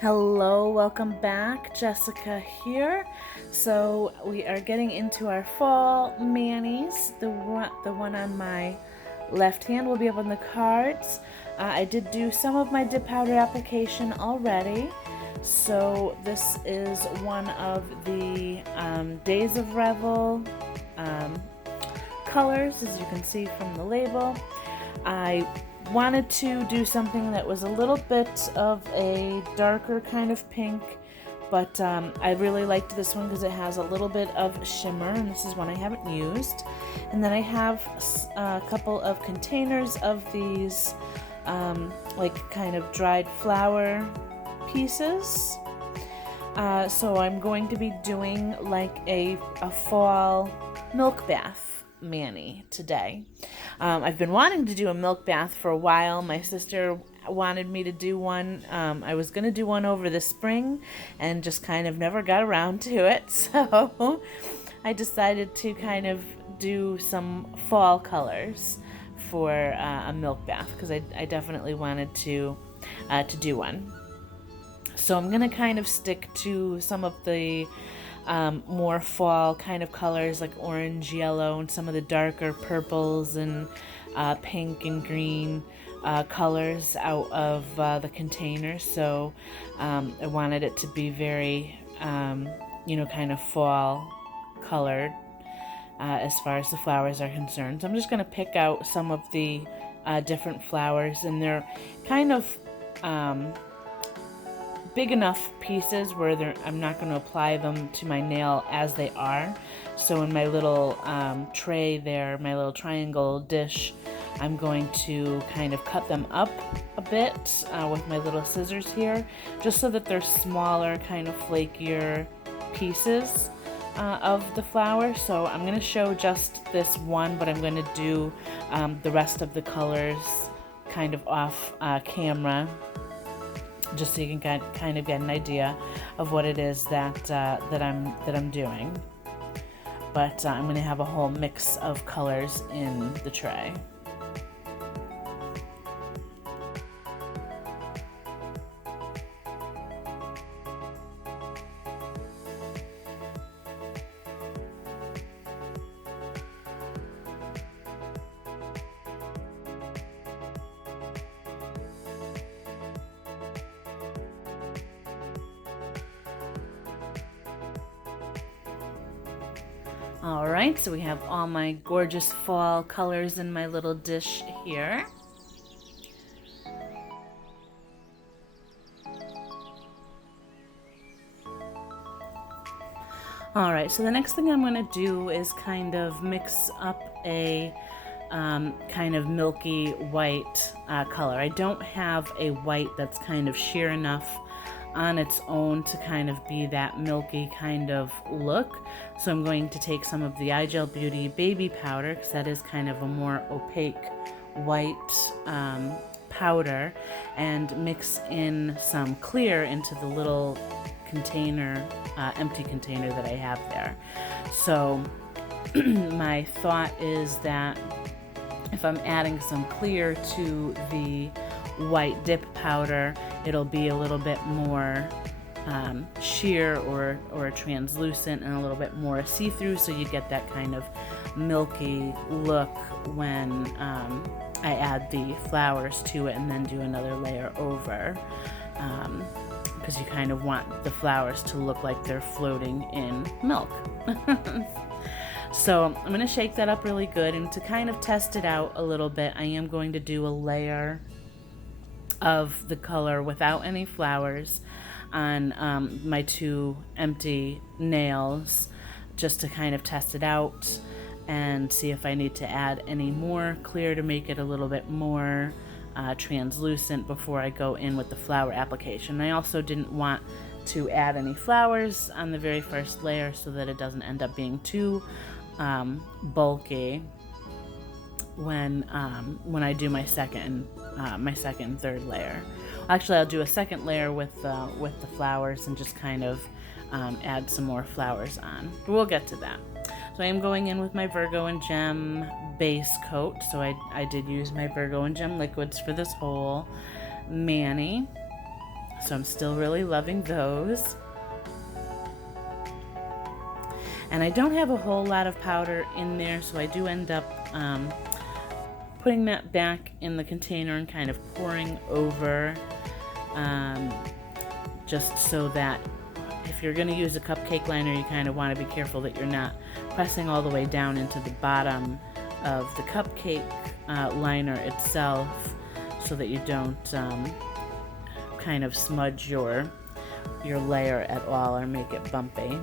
Hello, welcome back. Jessica here. So we are getting into our fall manis. The one on my left hand will be up on the cards. I did do some of my dip powder application already. So this is one of the Days of Revel colors, as you can see from the label. I wanted to do something that was a little bit of a darker kind of pink, but I really liked this one because it has a little bit of shimmer, and this is one I haven't used. And then I have a couple of containers of these like kind of dried flower pieces. So I'm going to be doing like a fall milk bath mani today. I've been wanting to do a milk bath for a while. My sister wanted me to do one. I was going to do one over the spring and just kind of never got around to it. So I decided to kind of do some fall colors for a milk bath because I definitely wanted to do one. So I'm going to kind of stick to some of the more fall kind of colors like orange, yellow, and some of the darker purples and pink and green colors out of the container. So I wanted it to be very, kind of fall colored as far as the flowers are concerned. So I'm just going to pick out some of the different flowers, and they're kind of big enough pieces where I'm not going to apply them to my nail as they are. So in my little tray there, my little triangle dish, I'm going to kind of cut them up a bit with my little scissors here, just so that they're smaller, kind of flakier pieces of the flower. So I'm going to show just this one, but I'm going to do the rest of the colors kind of off camera, just so you can kind of get an idea of what it is that I'm doing. But I'm going to have a whole mix of colors in the tray. Alright, so we have all my gorgeous fall colors in my little dish here. Alright, so the next thing I'm going to do is kind of mix up a kind of milky white color. I don't have a white that's kind of sheer enough on its own to kind of be that milky kind of look. So I'm going to take some of the iGel Beauty baby powder, because that is kind of a more opaque white powder, and mix in some clear into the little container, empty container that I have there. So my thought is that if I'm adding some clear to the white dip powder, it'll be a little bit more sheer or translucent and a little bit more see-through, so you get that kind of milky look when I add the flowers to it and then do another layer over, because you kind of want the flowers to look like they're floating in milk. So I'm going to shake that up really good, and to kind of test it out a little bit, I am going to do a layer of the color without any flowers on my two empty nails, just to kind of test it out and see if I need to add any more clear to make it a little bit more translucent before I go in with the flower application. I also didn't want to add any flowers on the very first layer so that it doesn't end up being too bulky when I do my second and third layer. Actually, I'll do a second layer with the flowers and just kind of add some more flowers on. We'll get to that. So I am going in with my Virgo Gem base coat. So I did use my Virgo Gem liquids for this whole mani. So I'm still really loving those. And I don't have a whole lot of powder in there, so I do end up putting that back in the container and kind of pouring over, just so that if you're going to use a cupcake liner, you kind of want to be careful that you're not pressing all the way down into the bottom of the cupcake liner itself, so that you don't kind of smudge your layer at all or make it bumpy.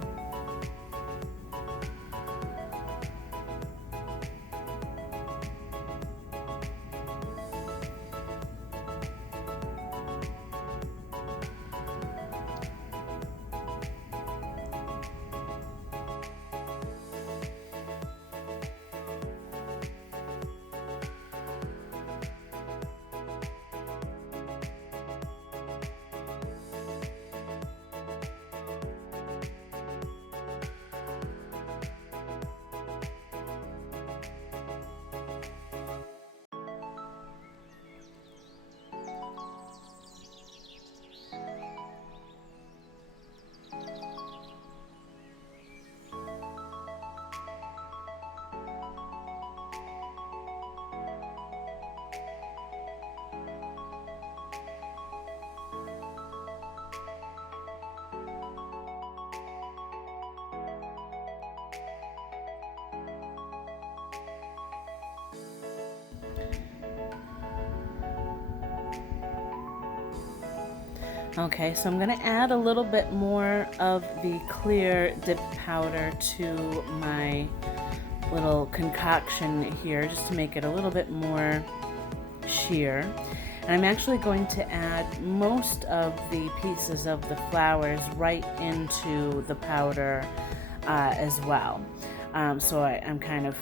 Okay, so I'm going to add a little bit more of the clear dip powder to my little concoction here, just to make it a little bit more sheer. And I'm actually going to add most of the pieces of the flowers right into the powder as well. So I'm kind of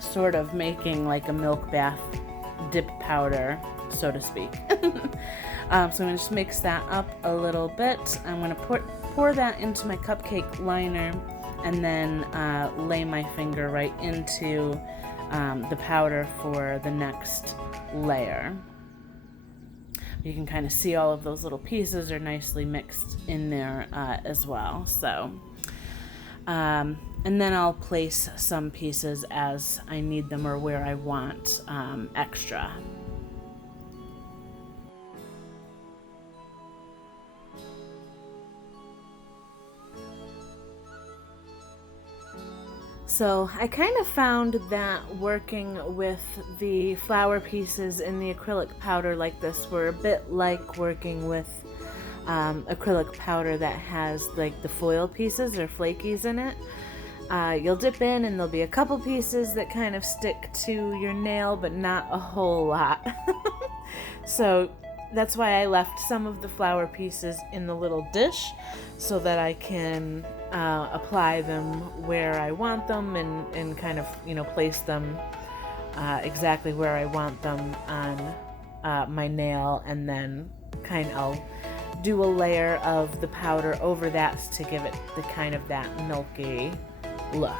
sort of making like a milk bath dip powder, so to speak. So I'm going to just mix that up a little bit. I'm going to pour that into my cupcake liner, and then lay my finger right into the powder for the next layer. You can kind of see all of those little pieces are nicely mixed in there as well. So, and then I'll place some pieces as I need them or where I want extra. So I kind of found that working with the flower pieces in the acrylic powder like this were a bit like working with acrylic powder that has like the foil pieces or flakies in it. You'll dip in and there'll be a couple pieces that kind of stick to your nail, but not a whole lot. So that's why I left some of the flower pieces in the little dish, so that I can apply them where I want them and kind of, place them exactly where I want them on my nail, and then I'll do a layer of the powder over that to give it the kind of that milky look.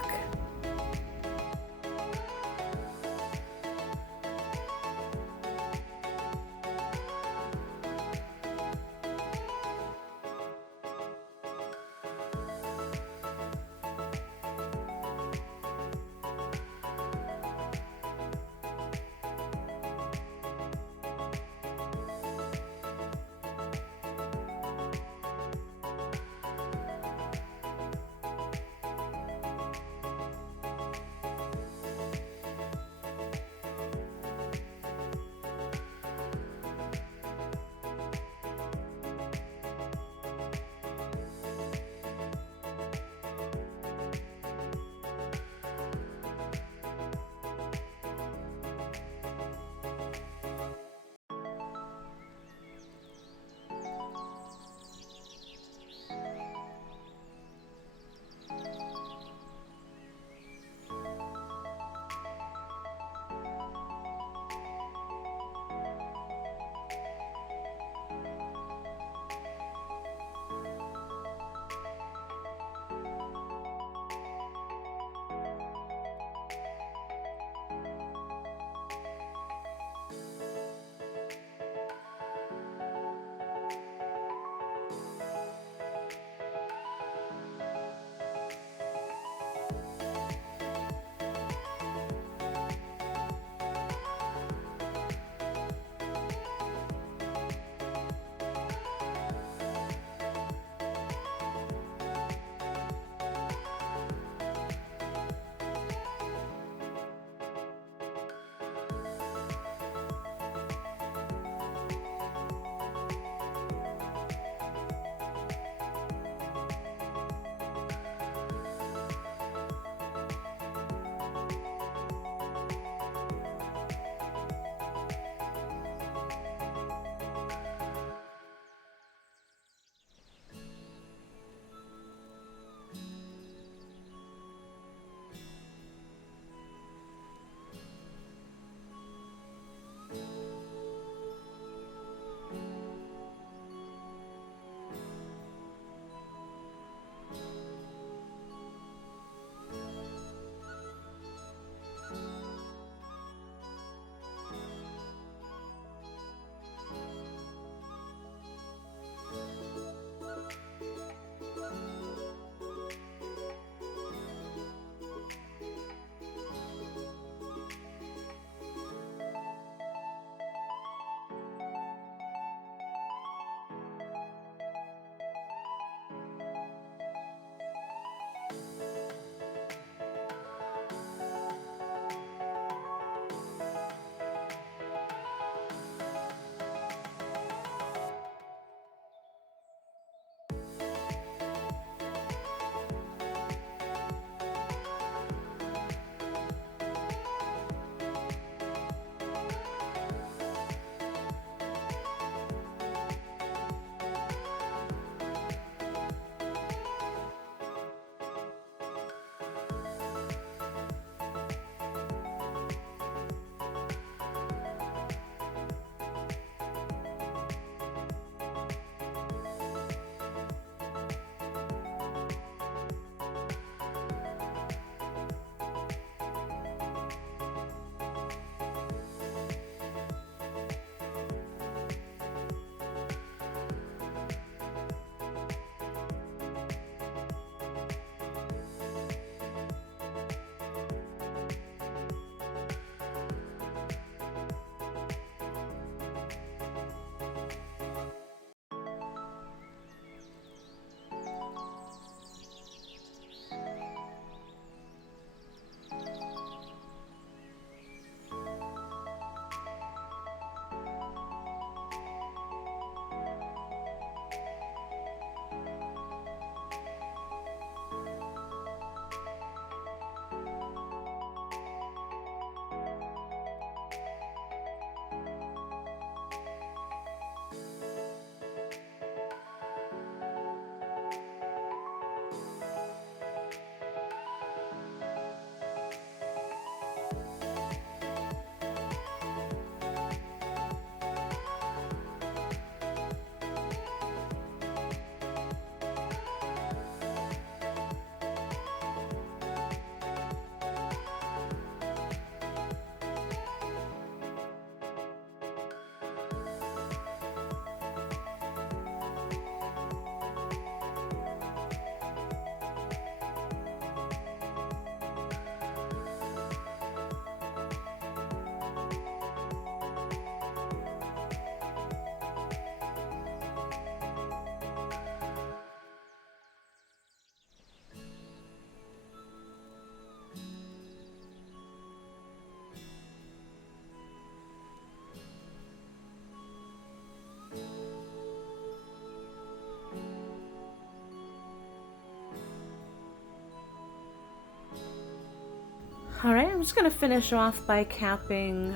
Alright, I'm just going to finish off by capping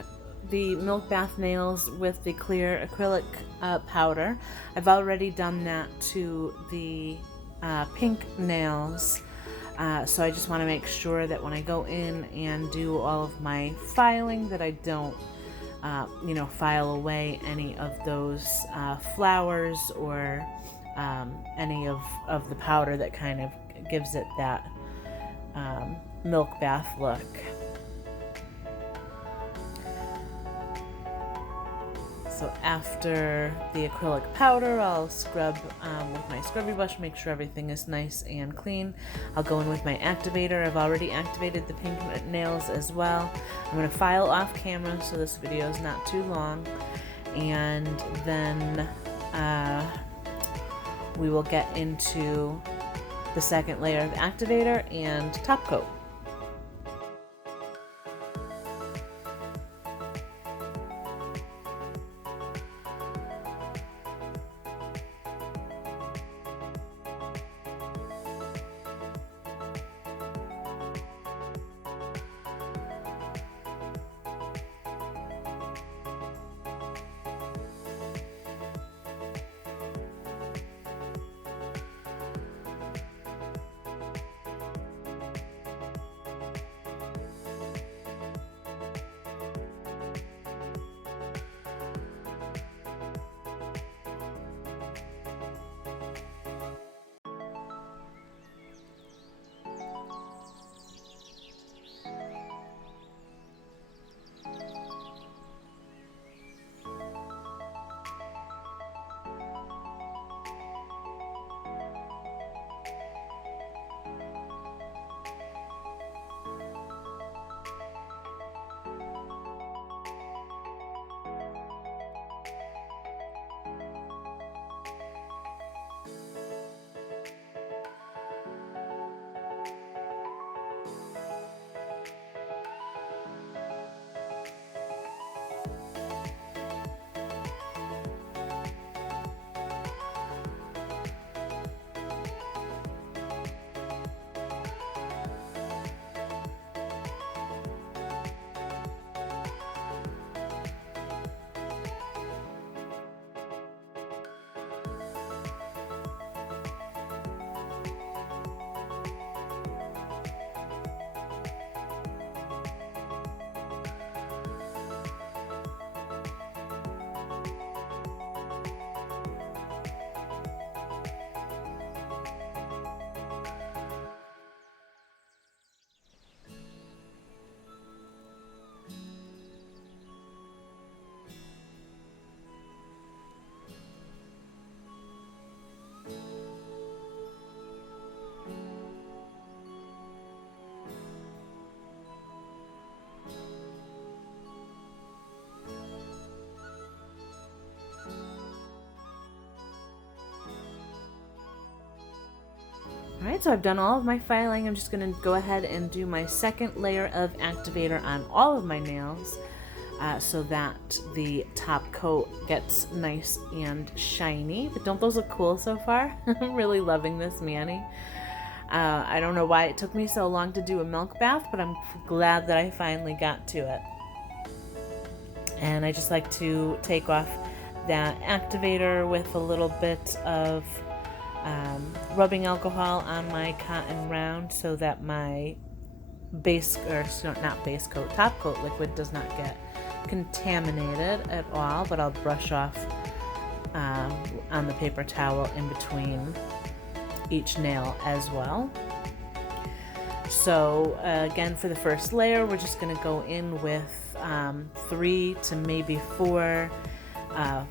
the Milk Bath nails with the clear acrylic powder. I've already done that to the pink nails, so I just want to make sure that when I go in and do all of my filing that I don't file away any of those flowers or any of the powder that kind of gives it that milk bath look. So after the acrylic powder, I'll scrub with my scrubby brush, make sure everything is nice and clean. I'll go in with my activator. I've already activated the pink nails as well. I'm going to file off camera so this video is not too long. And then we will get into the second layer of activator and top coat. Alright, so I've done all of my filing. I'm just going to go ahead and do my second layer of activator on all of my nails so that the top coat gets nice and shiny. But don't those look cool so far? I'm really loving this mani. I don't know why it took me so long to do a milk bath, but I'm glad that I finally got to it. And I just like to take off that activator with a little bit of rubbing alcohol on my cotton round so that my top coat liquid does not get contaminated at all, but I'll brush off on the paper towel in between each nail as well. So again, for the first layer, we're just going to go in with 3 to maybe 4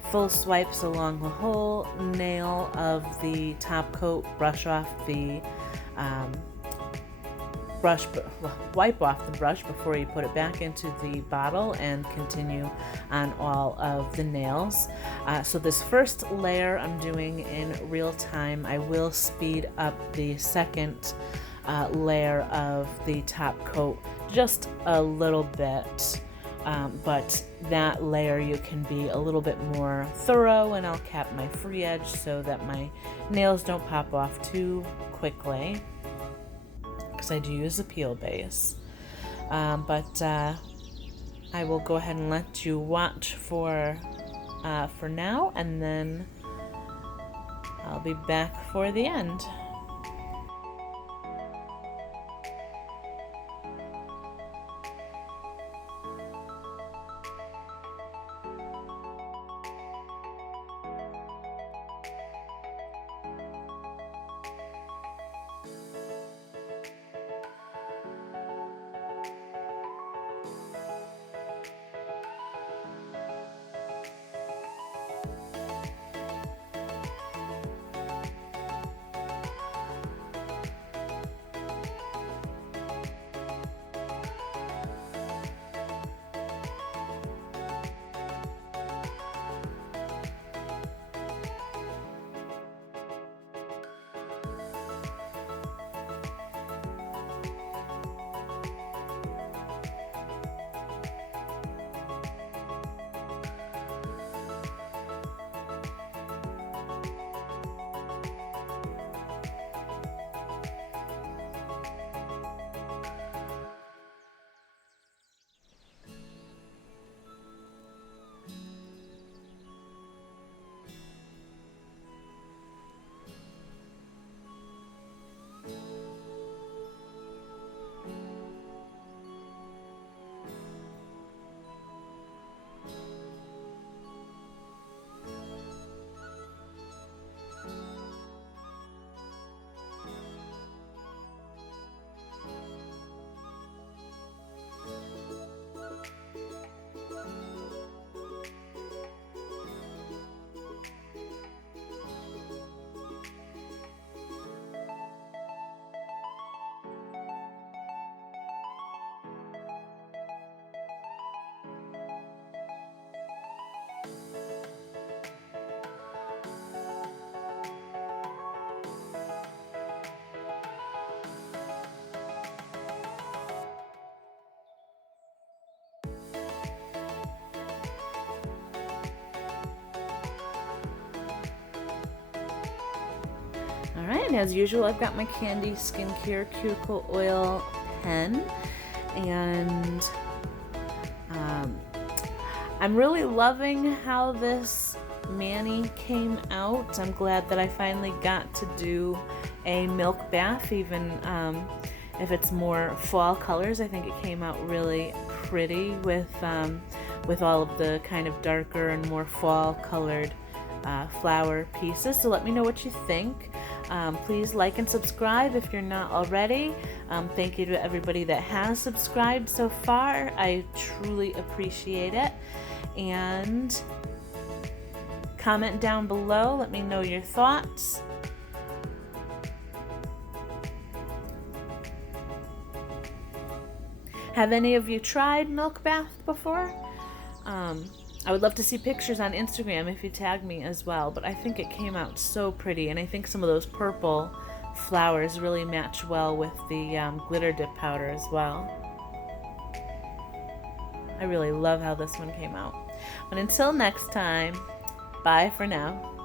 full swipes along the whole nail of the top coat, brush off the wipe off the brush before you put it back into the bottle, and continue on all of the nails. So this first layer I'm doing in real time. I will speed up the second layer of the top coat just a little bit. But that layer you can be a little bit more thorough, and I'll cap my free edge so that my nails don't pop off too quickly, because I do use a peel base. but I will go ahead and let you watch for now, and then I'll be back for the end. Alright, and as usual, I've got my Candi Skin Care Cuticle Oil pen, and I'm really loving how this mani came out. I'm glad that I finally got to do a milk bath, even if it's more fall colors. I think it came out really pretty with all of the kind of darker and more fall colored flower pieces. So let me know what you think. Please like and subscribe if you're not already. Thank you to everybody that has subscribed so far. I truly appreciate it. And comment down below. Let me know your thoughts. Have any of you tried milk bath before? I would love to see pictures on Instagram if you tag me as well, but I think it came out so pretty, and I think some of those purple flowers really match well with the glitter dip powder as well. I really love how this one came out. But until next time, bye for now.